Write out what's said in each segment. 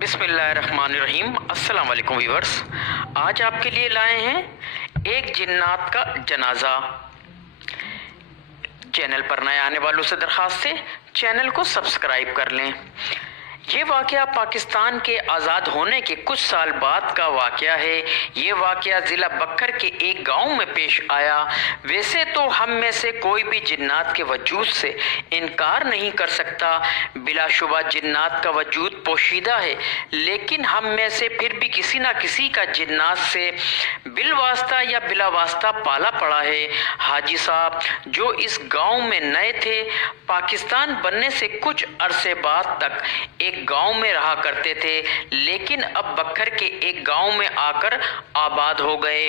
بسم اللہ الرحمن الرحیم۔ السلام علیکم ویورز، آج آپ کے لیے لائے ہیں ایک جنات کا جنازہ۔ چینل پر نئے آنے والوں سے درخواست ہے چینل کو سبسکرائب کر لیں۔ یہ واقعہ پاکستان کے آزاد ہونے کے کچھ سال بعد کا واقعہ ہے۔ یہ واقعہ ضلع بکر کے ایک گاؤں میں پیش آیا۔ ویسے تو ہم میں سے کوئی بھی جنات کے وجود سے انکار نہیں کر سکتا، بلا شبہ جنات کا وجود پوشیدہ ہے، لیکن ہم میں سے پھر بھی کسی نہ کسی کا جنات سے بالواسطہ یا بلا واسطہ پالا پڑا ہے۔ حاجی صاحب جو اس گاؤں میں نئے تھے، پاکستان بننے سے کچھ عرصے بعد تک ایک گاؤں میں رہا کرتے تھے، لیکن اب بکر کے ایک گاؤں میں آ کر آباد ہو گئے۔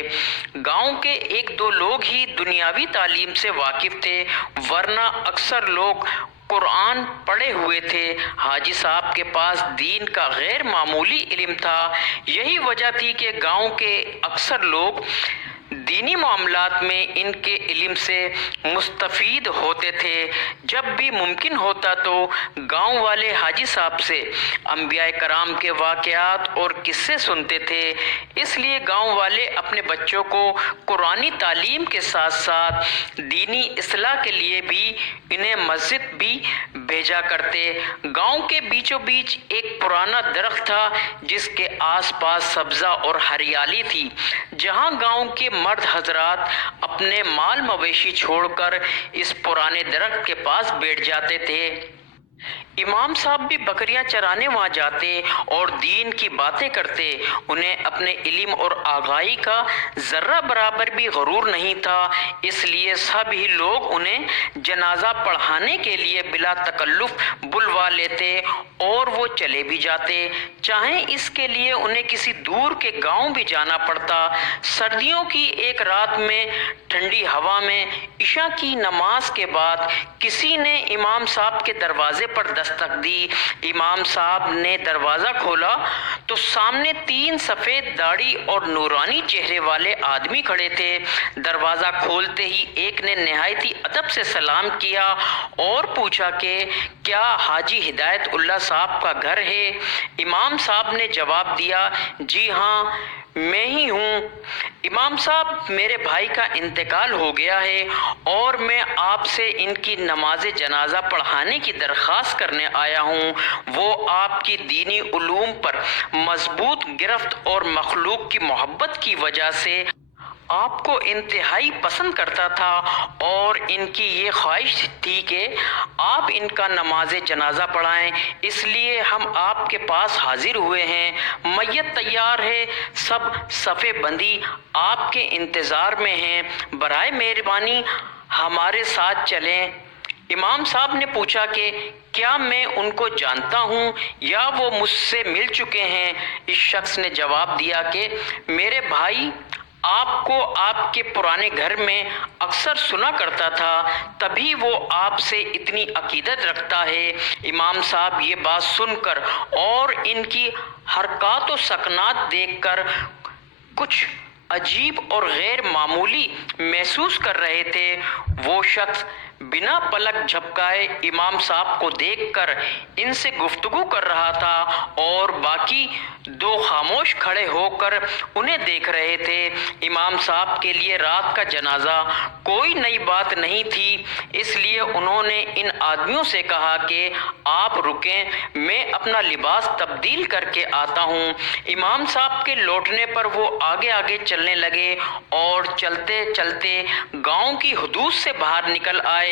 گاؤں کے ایک دو لوگ ہی دنیاوی تعلیم سے واقف تھے، ورنہ اکثر لوگ قرآن پڑھے ہوئے تھے۔ حاجی صاحب کے پاس دین کا غیر معمولی علم تھا۔ یہی وجہ تھی کہ گاؤں کے اکثر لوگ دینی معاملات میں ان کے علم سے مستفید ہوتے تھے۔ جب بھی ممکن ہوتا تو گاؤں والے حاجی صاحب سے انبیاء کرام کے واقعات اور قصے سنتے تھے، اس لیے گاؤں والے اپنے بچوں کو قرآنی تعلیم کے ساتھ ساتھ دینی اصلاح کے لیے بھی انہیں مسجد بھی بھیجا کرتے۔ گاؤں کے بیچوں بیچ ایک پرانا درخت تھا جس کے آس پاس سبزہ اور ہریالی تھی، جہاں گاؤں کے مرد حضرات اپنے مال مویشی چھوڑ کر اس پرانے درخت کے پاس بیٹھ جاتے تھے۔ امام صاحب بھی بکریاں چرانے وہاں جاتے اور دین کی باتیں کرتے۔ انہیں اپنے علم اور آگاہی کا ذرہ برابر بھی غرور نہیں تھا، اس لیے سب ہی لوگ انہیں جنازہ پڑھانے کے لیے بلا تکلف بلوا لیتے اور وہ چلے بھی جاتے، چاہے اس کے لیے انہیں کسی دور کے گاؤں بھی جانا پڑتا۔ سردیوں کی ایک رات میں ٹھنڈی ہوا میں عشاء کی نماز کے بعد کسی نے امام صاحب کے دروازے پر دستک دی۔ امام صاحب نے دروازہ کھولا تو سامنے تین سفید داڑھی اور نورانی چہرے والے آدمی کھڑے تھے۔ دروازہ کھولتے ہی ایک نے نہایت ہی ادب سے سلام کیا اور پوچھا کہ کیا حاجی ہدایت اللہ صاحب کا گھر ہے؟ امام صاحب نے جواب دیا، جی ہاں میں ہی ہوں۔ امام صاحب میرے بھائی کا انتقال ہو گیا ہے اور میں آپ سے ان کی نماز جنازہ پڑھانے کی درخواست کرنے آیا ہوں۔ وہ آپ کی دینی علوم پر مضبوط گرفت اور مخلوق کی محبت کی وجہ سے آپ کو انتہائی پسند کرتا تھا، اور ان کی یہ خواہش تھی کہ آپ ان کا نماز جنازہ پڑھائیں، اس لیے ہم آپ کے پاس حاضر ہوئے ہیں۔ میت تیار ہے، سب صفے بندی آپ کے انتظار میں ہیں، برائے مہربانی ہمارے ساتھ چلیں۔ امام صاحب نے پوچھا کہ کیا میں ان کو جانتا ہوں یا وہ مجھ سے مل چکے ہیں؟ اس شخص نے جواب دیا کہ میرے بھائی آپ کو آپ کے پرانے گھر میں اکثر سنا کرتا تھا، تبھی وہ آپ سے اتنی عقیدت رکھتا ہے۔ امام صاحب یہ بات سن کر اور ان کی حرکات و سکنات دیکھ کر کچھ عجیب اور غیر معمولی محسوس کر رہے تھے۔ وہ شخص بنا پلک جھپکائے امام صاحب کو دیکھ کر ان سے گفتگو کر رہا تھا اور باقی دو خاموش کھڑے ہو کر انہیں دیکھ رہے تھے۔ امام صاحب کے لیے رات کا جنازہ کوئی نئی بات نہیں تھی، اس لیے انہوں نے ان آدمیوں سے کہا کہ آپ رکیں، میں اپنا لباس تبدیل کر کے آتا ہوں۔ امام صاحب کے لوٹنے پر وہ آگے آگے چلنے لگے اور چلتے چلتے گاؤں کی حدود سے باہر نکل آئے۔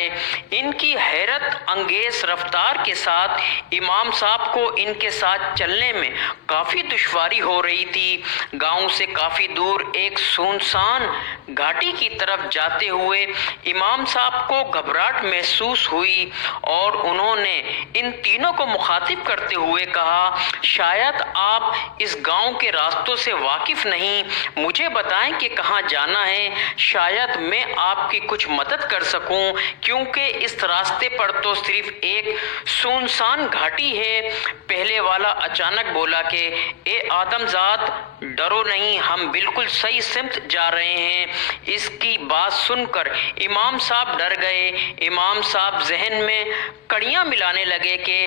ان کی حیرت انگیز رفتار کے ساتھ امام صاحب کو ان کے ساتھ چلنے میں کافی دشواری ہو رہی تھی۔ گاؤں سے کافی دور ایک سنسان گھاٹی کی طرف جاتے ہوئے امام صاحب کو گھبراہٹ محسوس ہوئی اور انہوں نے ان تینوں کو مخاطب کرتے ہوئے کہا، شاید آپ اس گاؤں کے راستوں سے واقف نہیں، مجھے بتائیں کہ کہاں جانا ہے، شاید میں آپ کی کچھ مدد کر سکوں، کیونکہ اس راستے پر تو صرف ایک سنسان گھاٹی ہے۔ پہلے والا اچانک بولا کہ اے آدم ذات، ڈرو نہیں، ہم بالکل صحیح سمت جا رہے ہیں۔ اس کی بات سن کر امام صاحب ڈر گئے۔ امام صاحب ذہن میں کڑیاں ملانے لگے کہ